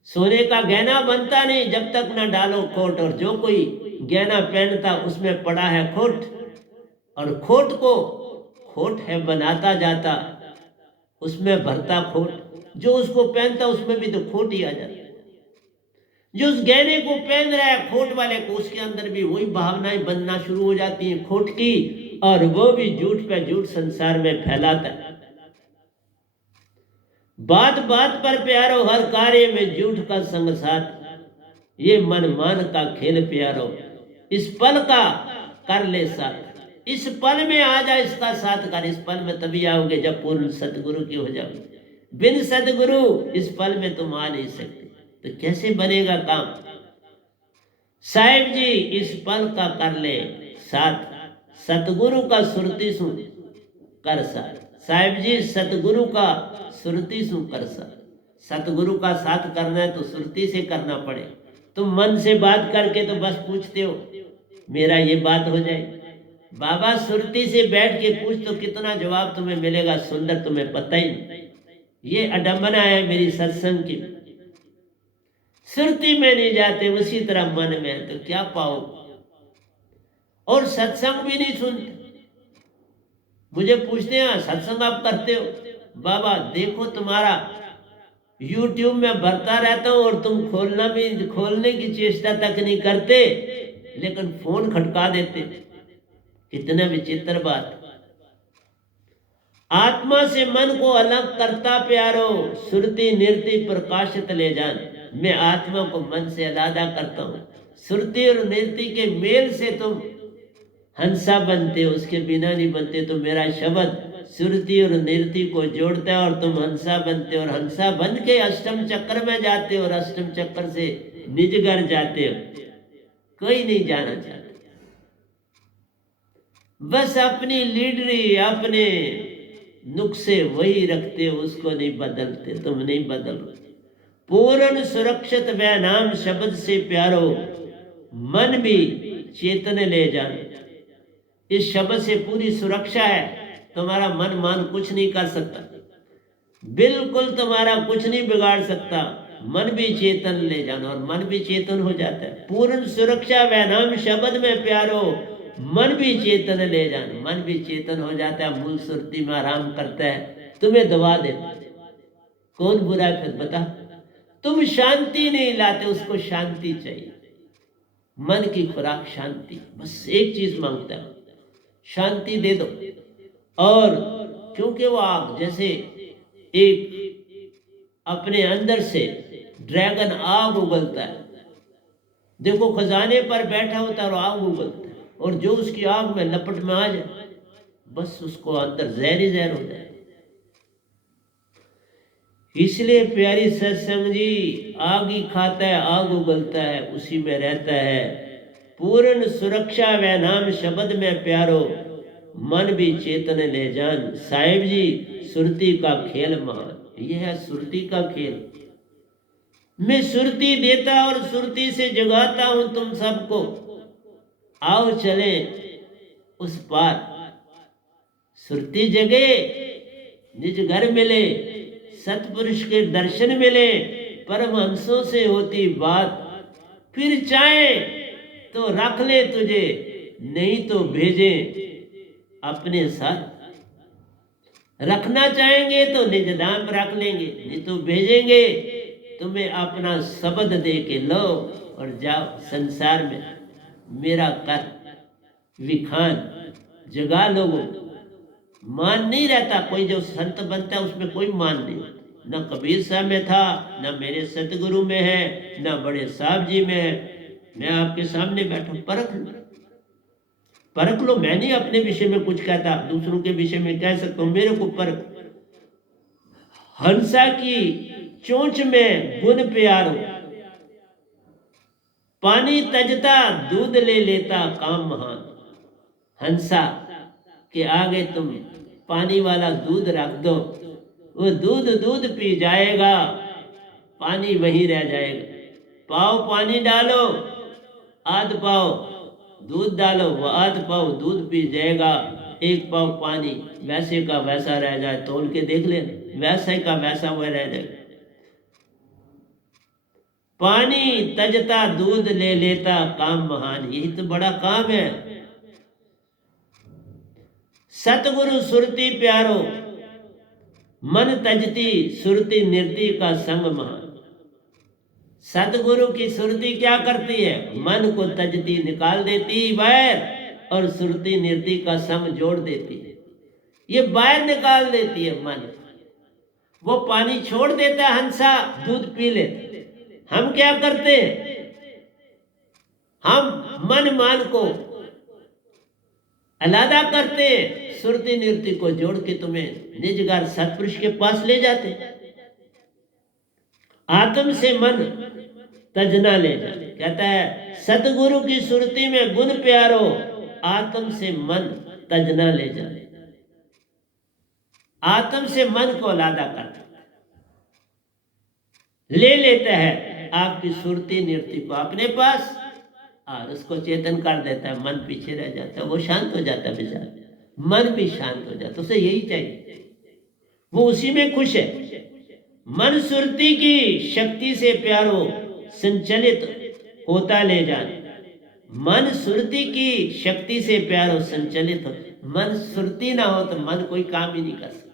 सोने का गहना बनता नहीं जब तक ना डालो खोट। और जो कोई गहना पहनता उसमें पड़ा है खोट, और खोट को खोट है बनाता जाता, उसमें भरता खोट। जो उसको पहनता उसमें भी तो खोट ही आ जाती। जो उस गहने को पहन रहा है खोट वाले को, उसके अंदर भी वही भावनाएं बनना शुरू हो जाती हैं खोट की, और वो भी झूठ पे झूठ संसार में फैलाता है। बात बात पर प्यारो, हर कार्य में झूठ का संग साथ। ये मन मान का खेल प्यारो, इस पल का कर ले साथ। इस पल में आ जा, इसका साथ कर। इस पल में तभी आओगे जब पूर्ण सतगुरु की हो जाओगे। बिन सतगुरु इस पल में तुम आ नहीं सकते, तो कैसे बनेगा काम? साहिब जी इस पल का कर ले साथ, सतगुरु का सुरती सुन कर साथ। साहिब जी सतगुरु का सुरती सुन कर साथ। सतगुरु का साथ करना है तो सुरती से करना पड़े। तुम मन से बात करके तो बस पूछते हो मेरा ये बात हो जाए। बाबा सुरती से बैठ के पूछ तो कितना जवाब तुम्हें मिलेगा सुंदर, तुम्हें पता ही नहीं। ये अडम्बना है मेरी सत्संग की। सुरती में नहीं जाते, उसी तरह मन में है, तो क्या पाओ? और सत्संग भी नहीं सुनते। मुझे पूछते हैं सत्संग आप करते हो? बाबा देखो तुम्हारा YouTube में भरता रहता हूं और तुम खोलने की चेष्टा तक नहीं करते, लेकिन फोन खटका देते। कितना विचित्र बात। आत्मा से मन को अलग करता प्यारो, सुरती निर्ति प्रकाशित ले जान। मैं आत्मा को मन से अलग करता हूं। सुरती और निर्ति के मेल से तुम हंसा बनते हो, उसके बिना नहीं बनते। तो मेरा शब्द सुरती और निर्ति को जोड़ता है और तुम हंसा बनते हो, और हंसा बन के अष्टम चक्र में जाते हो, और अष्टम चक्र से निज घर जाते हो। कोई नहीं जाना चाहता, बस अपनी लीडरी अपने नुक्से वही रखते हो, उसको नहीं बदलते। तुम नहीं बदल। पूर्ण सुरक्षित वह नाम शब्द से प्यारो, मन भी चेतन ले जान। इस शब्द से पूरी सुरक्षा है। तुम्हारा मन मान कुछ नहीं कर सकता, बिल्कुल तुम्हारा कुछ नहीं बिगाड़ सकता। मन भी चेतन ले जाना, और मन भी चेतन हो जाता है। पूर्ण सुरक्षा वह नाम शब्द में प्यारो, मन भी चेतन ले जाना। मन भी चेतन हो जाता है, मूल सुरती में आराम करता है, तुम्हें दबा देता। कौन बुरा है फिर बता? तुम शांति नहीं लाते, उसको शांति चाहिए। मन की खुराक शांति, बस एक चीज मांगता है, शांति दे दो। और क्योंकि वो आग जैसे एक अपने अंदर से ड्रैगन आग उगलता है, देखो खजाने पर बैठा होता है और आग उगलता है, और जो उसकी आग में लपट में आ जाए बस उसको अंदर जहर ही जहर हो जाए। इसलिए प्यारी सत्संग जी, आग ही खाता है, आग उगलता है, उसी में रहता है। पूर्ण सुरक्षा व नाम शब्द में प्यारो, मन भी चेतन ले जान। साहिब जी, सुरती का खेल महान, यह है सुरती का खेल। मैं सुरती देता और सुरती से जगाता हूं तुम सबको, आओ चले उस पार। सुरती जगे, निज घर मिले, सतपुरुष के दर्शन मिले, परमहंसों से होती बात। फिर चाहे तो रख ले तुझे, नहीं तो भेजे अपने साथ। रखना चाहेंगे तो निज नाम रख लेंगे, नहीं तो भेजेंगे तुम्हें अपना शब्द दे के, लो और जाओ संसार में मेरा कर विखान। जगा लोगों, मान नहीं रहता। कोई जो संत बनता है उसमें कोई मान नहीं होता। न कबीर साहब में था, न मेरे सतगुरु में है, न बड़े साहब जी में है। मैं आपके सामने बैठा, परख लो, परख लो। मैं नहीं अपने विषय में कुछ कहता, दूसरों के विषय में कह सकता हूं, मेरे को परख। हंसा की चोंच में गुण प्यारो, पानी तजता दूध ले लेता काम महान। हंसा के आगे तुम पानी वाला दूध रख दो, वो दूध पी जाएगा, पानी वहीं रह जाएगा। पाव पानी डालो, आध पाव दूध डालो, वो आध पाव दूध पी जाएगा, एक पाव पानी वैसे का वैसा रह जाए। तोल के देख लेना, वैसे का वैसा वह रह जाएगा। पानी तजता दूध ले लेता काम महान, यही तो बड़ा काम है। सतगुरु सुरती प्यारो, मन तजती सुरती निर्ति का संग महान। सतगुरु की सुरती क्या करती है? मन को तजती, निकाल देती बैर, और सुरती निर्ति का संग जोड़ देती है। ये बैर निकाल देती है मन। वो पानी छोड़ देता है, हंसा दूध पी लेता। हम क्या करते हैं? हम मन मान को अलहदा करते, सुरती निर्ति को जोड़ के तुम्हें निजगार सतपुरुष के पास ले जाते। आत्म से मन तजना ले जाते। कहता है सतगुरु की सुरती में गुण प्यारो, आत्म से मन तजना ले जाते। आत्म से मन को अलहदा करता, ले लेता है आपकी सुरती निर्ति को अपने पास, और उसको चेतन कर देता है। मन पीछे रह जाता है, वो शांत हो जाता है बेचारा, मन भी शांत हो जाता है। उसे यही चाहिए, वो उसी में खुश है। मन सुरती की शक्ति से प्यारो, संचलित होता ले जाने। मन सुरती की शक्ति से प्यारो संचलित हो। मन सुरती ना हो तो मन कोई काम ही नहीं कर सकता।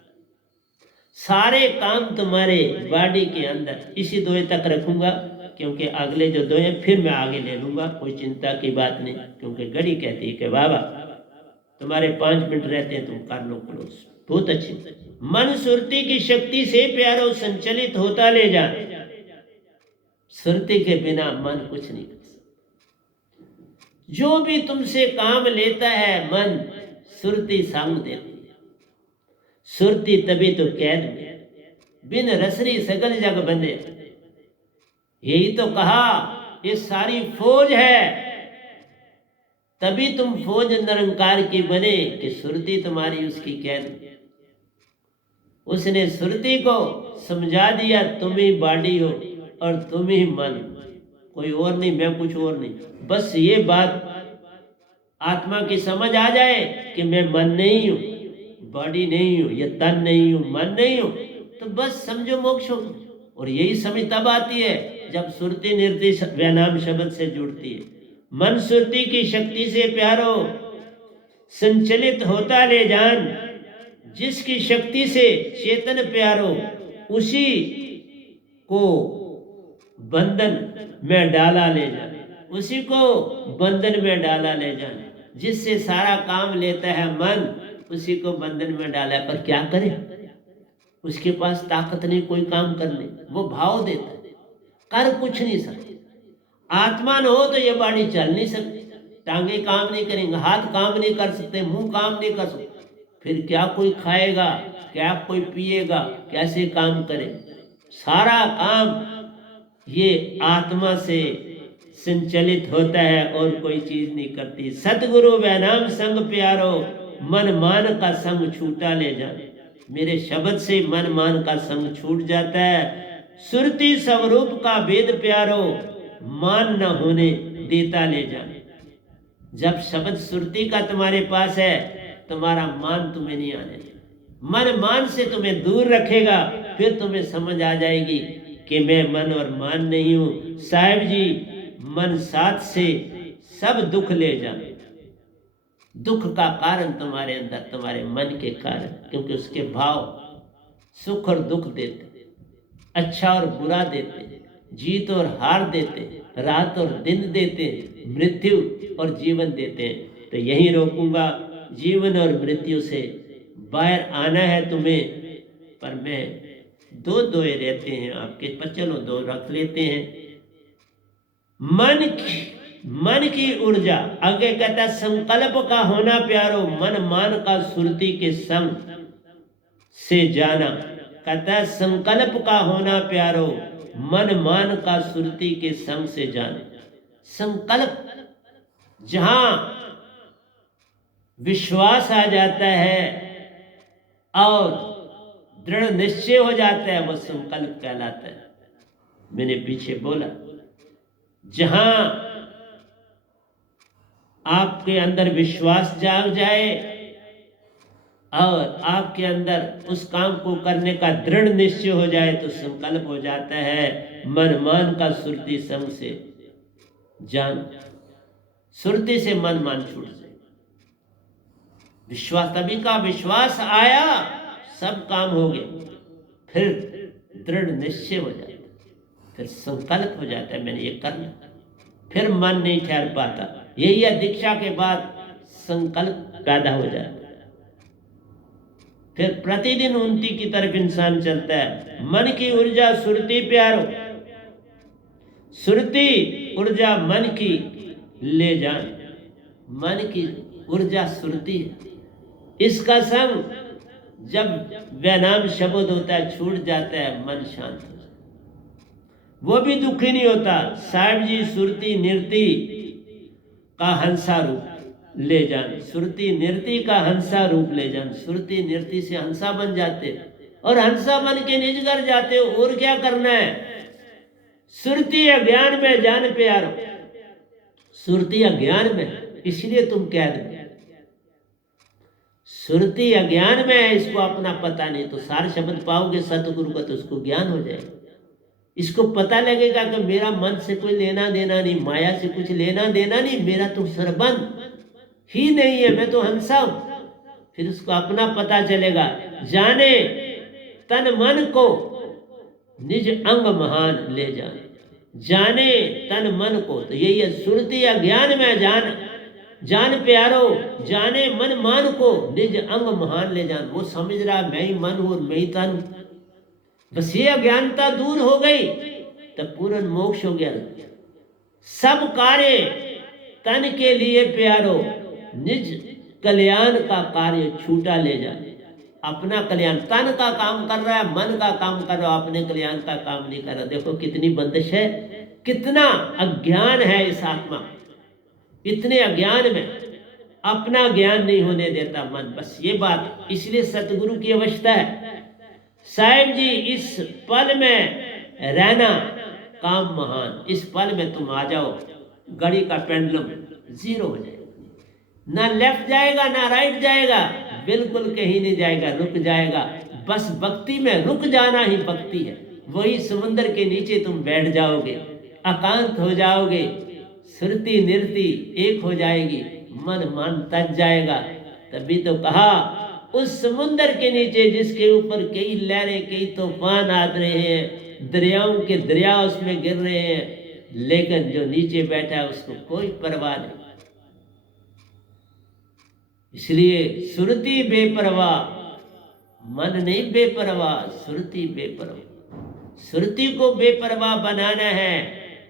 सारे काम तुम्हारे बॉडी के अंदर। इसी दोए तक रखूंगा, क्योंकि अगले जो दो हैं फिर मैं आगे ले लूंगा, कोई चिंता की बात नहीं। क्योंकि घड़ी कहती है कि बाबा तुम्हारे 5 मिनट रहते हैं, तुम कर लो क्लोज। बहुत अच्छी। मन सुरती की शक्ति से प्यारो संचलित होता ले जा। सुरती के बिना मन कुछ नहीं कर सकता। जो भी तुमसे काम लेता है मन, सुरती संग देती है। सुरती तभी तो कैद में, बिन रसरी सगल जग बंदे। यही तो कहा, ये सारी फौज है, तभी तुम फौज निरंकार की बने कि सुरती तुम्हारी उसकी कैद। उसने सुरती को समझा दिया, तुम ही बॉडी हो और तुम ही मन, कोई और नहीं, मैं कुछ और नहीं। बस ये बात आत्मा की समझ आ जाए कि मैं मन नहीं हूं, बॉडी नहीं हूं, ये तन नहीं हूं, मन नहीं हूं, तो बस समझो मोक्ष हो। और यही समझ तब आती है जब सुरती निर्ति वैनाम शब्द से जुड़ती है। मन सुरती की शक्ति से प्यारो संचलित होता ले जान। जिसकी शक्ति से चेतन प्यारो, उसी को बंधन में डाला ले जाए, उसी को बंधन में डाला ले जाए। जिससे सारा काम लेता है मन, उसी को बंधन में डाला है। पर क्या करे, उसके पास ताकत नहीं कोई काम करने, वो भाव देता है, कर कुछ नहीं सकते। आत्मा न हो तो ये बॉडी चल नहीं सकती, टांगे काम नहीं करेंगे, हाथ काम नहीं कर सकते, मुंह काम नहीं कर सकते, फिर क्या कोई खाएगा, क्या कोई पिएगा, कैसे काम करे। सारा काम ये आत्मा से संचालित होता है और कोई चीज नहीं करती। सतगुरु वह नाम संग प्यारो, मन मान का संग छूटा ले जाए। मेरे शब्द से मन मान का संग छूट जाता है। सुरती स्वरूप का वेद प्यारो, मान न होने देता ले जाए। जब शब्द सुरती का तुम्हारे पास है, तुम्हारा मान तुम्हें नहीं आने देगा, मन मान से तुम्हें दूर रखेगा। फिर तुम्हें समझ आ जाएगी कि मैं मन और मान नहीं हूं। साहिब जी, मन साथ से सब दुख ले जाए। दुख का कारण तुम्हारे अंदर, तुम्हारे मन के कारण, क्योंकि उसके भाव सुख और दुख देते, अच्छा और बुरा देते, जीत और हार देते, रात और दिन देते, मृत्यु और जीवन देते हैं। तो यही रोकूंगा, जीवन और मृत्यु से बाहर आना है तुम्हें। पर मैं दो दोए रहते हैं आपके, पर चलो दो रख लेते हैं। मन की ऊर्जा, आगे कहता संकल्प का होना प्यारो, मन मान का सुरती के संग से जाना। कहता संकल्प का होना प्यारो, मन मान का सुरती के संग से जाना। संकल्प, जहां विश्वास आ जाता है और दृढ़ निश्चय हो जाता है, वह संकल्प कहलाता है। मैंने पीछे बोला, जहां आपके अंदर विश्वास जाग जाए और आपके अंदर उस काम को करने का दृढ़ निश्चय हो जाए, तो संकल्प हो जाता है मन मान का सुरती संग से जान। सुरती से मन मान छूट जाए। विश्वास, तभी का विश्वास आया, सब काम हो गए। फिर दृढ़ निश्चय हो जाता है, फिर संकल्प हो जाता है मैंने ये करना। फिर मन नहीं ठहर पाता। यही है, दीक्षा के बाद संकल्प पैदा हो जाता है। फिर प्रतिदिन उन्नति की तरफ इंसान चलता है। मन की ऊर्जा सुरती प्यारो, सुरती ऊर्जा मन की ले जान। मन की ऊर्जा सुरती है, इसका संग जब वह नाम शब्द होता है छूट जाता है, मन शांत हो जाता है, वो भी दुखी नहीं होता। साहिब जी, सुरती निर्ति का हंसा रूप ले जान। सुरती निर्ति का हंसा रूप ले जान। सुरती निर्ति से हंसा बन जाते और हंसा बन के निज घर जाते हो। और क्या करना है? सुरती अज्ञान में जान प्यारो। सुरती अज्ञान में, इसलिए तुम कह दो सुरती अज्ञान में है, इसको अपना पता नहीं। तो सार शब्द पाओगे सतगुरु का, तो उसको ज्ञान हो जाएगा। इसको पता लगेगा कि मेरा मन से कोई लेना देना नहीं, माया से कुछ लेना देना नहीं, मेरा तो सरबंध ही नहीं है, मैं तो हंसा हूं। फिर उसको अपना पता चलेगा। जाने तन मन को निज अंग महान ले जाने। जाने तन मन को, तो यही है सुरती अज्ञान में जान। जान प्यारो, जाने मन मान को निज अंग महान ले जान। वो समझ रहा मैं ही मन हूं और मैं ही तन हूं। बस ये अज्ञानता दूर हो गई तब पूर्ण मोक्ष हो गया। सब कार्य तन के लिए प्यारो, निज कल्याण का कार्य छूटा ले जाए। अपना कल्याण, तन का काम कर रहा है, मन का काम कर रहा है, अपने कल्याण का काम नहीं कर रहा। देखो कितनी बंदिश है, कितना अज्ञान है इस आत्मा। इतने अज्ञान में अपना ज्ञान नहीं होने देता मन। बस ये बात, इसलिए सतगुरु की अवस्था है। साहिब जी, इस पल में रहना काम महान। इस पल में तुम आ जाओ, घड़ी का पेंडुलम जीरो हो जाएगा। ना लेफ्ट जाएगा ना राइट जाएगा, बिल्कुल कहीं नहीं जाएगा, रुक जाएगा। बस भक्ति में रुक जाना ही भक्ति है। वही समुद्र के नीचे तुम बैठ जाओगे, एकांत हो जाओगे, सुरती निर्ति एक हो जाएगी, मन मान तक जाएगा। तभी तो कहा उस समुद्र के नीचे जिसके ऊपर कई लहरें कई तूफान आ रहे हैं, दरियाओं के दरिया उसमें गिर रहे हैं, लेकिन जो नीचे बैठा है उसको कोई परवाह नहीं। इसलिए सुरती बेपरवाह, मन नहीं बेपरवाह, सुरती बेपरवाह। सुरती को बेपरवाह बनाना है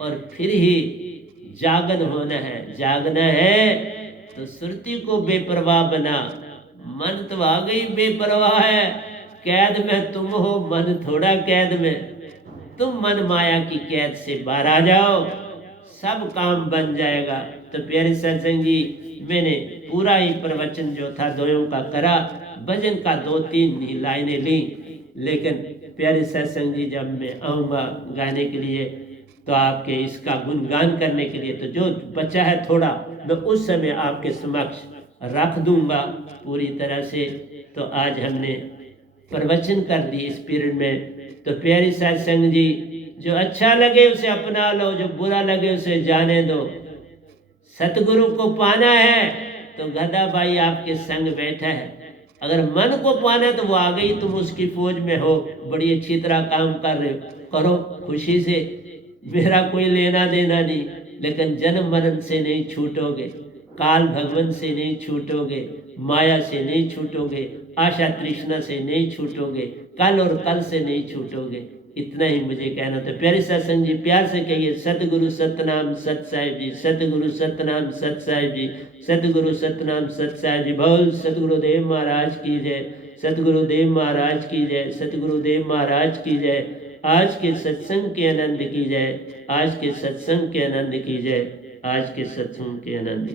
और फिर ही जागन होना है। जागना है तो सुरती को बेपरवाह बना। मन तो आ गई बेपरवाह है, कैद में तुम हो, मन थोड़ा कैद में। तुम मन माया की कैद से बाहर आ जाओ, सब काम बन जाएगा। तो प्यारे सत्संग जी, मैंने पूरा ही प्रवचन जो था दोयों का करा, भजन का 2-3 ही लाइनें ली, लेकिन प्यारे सत्संग जी जब मैं आऊँगा गाने के लिए तो आपके इसका गुणगान करने के लिए, तो जो बचा है थोड़ा मैं उस समय आपके समक्ष रख दूंगा पूरी तरह से। तो आज हमने प्रवचन कर दी इस पीरियड में। तो प्यारी सत्संग जी, जो अच्छा लगे उसे अपना लो, जो बुरा लगे उसे जाने दो। सतगुरु को पाना है तो गधा भाई आपके संग बैठा है। अगर मन को पाना तो वो आ गई, तुम उसकी फौज में हो, बड़ी अच्छी तरह काम कर रहे हो, करो खुशी से, मेरा कोई लेना देना नहीं। लेकिन जन्म मरण से नहीं छूटोगे, काल भगवान से नहीं छूटोगे, माया से नहीं छूटोगे, आशा तृष्णा से नहीं छूटोगे, कल और कल से नहीं छूटोगे। इतना ही मुझे कहना था। प्यारे सत्संग जी, प्यार से कहिए सतगुरु सतनाम सत साहिब जी, सतगुरु सतनाम सत साहिब जी, सतगुरु सतनाम सत साहिब जी। बोल सतगुरुदेव महाराज की जय, सतगुरुदेव महाराज की जय, सतगुरुदेव महाराज की जय। आज के सत्संग के आनंद की जय, आज के सत्संग के आनंद की जय, आज के सत्संग के आनंद।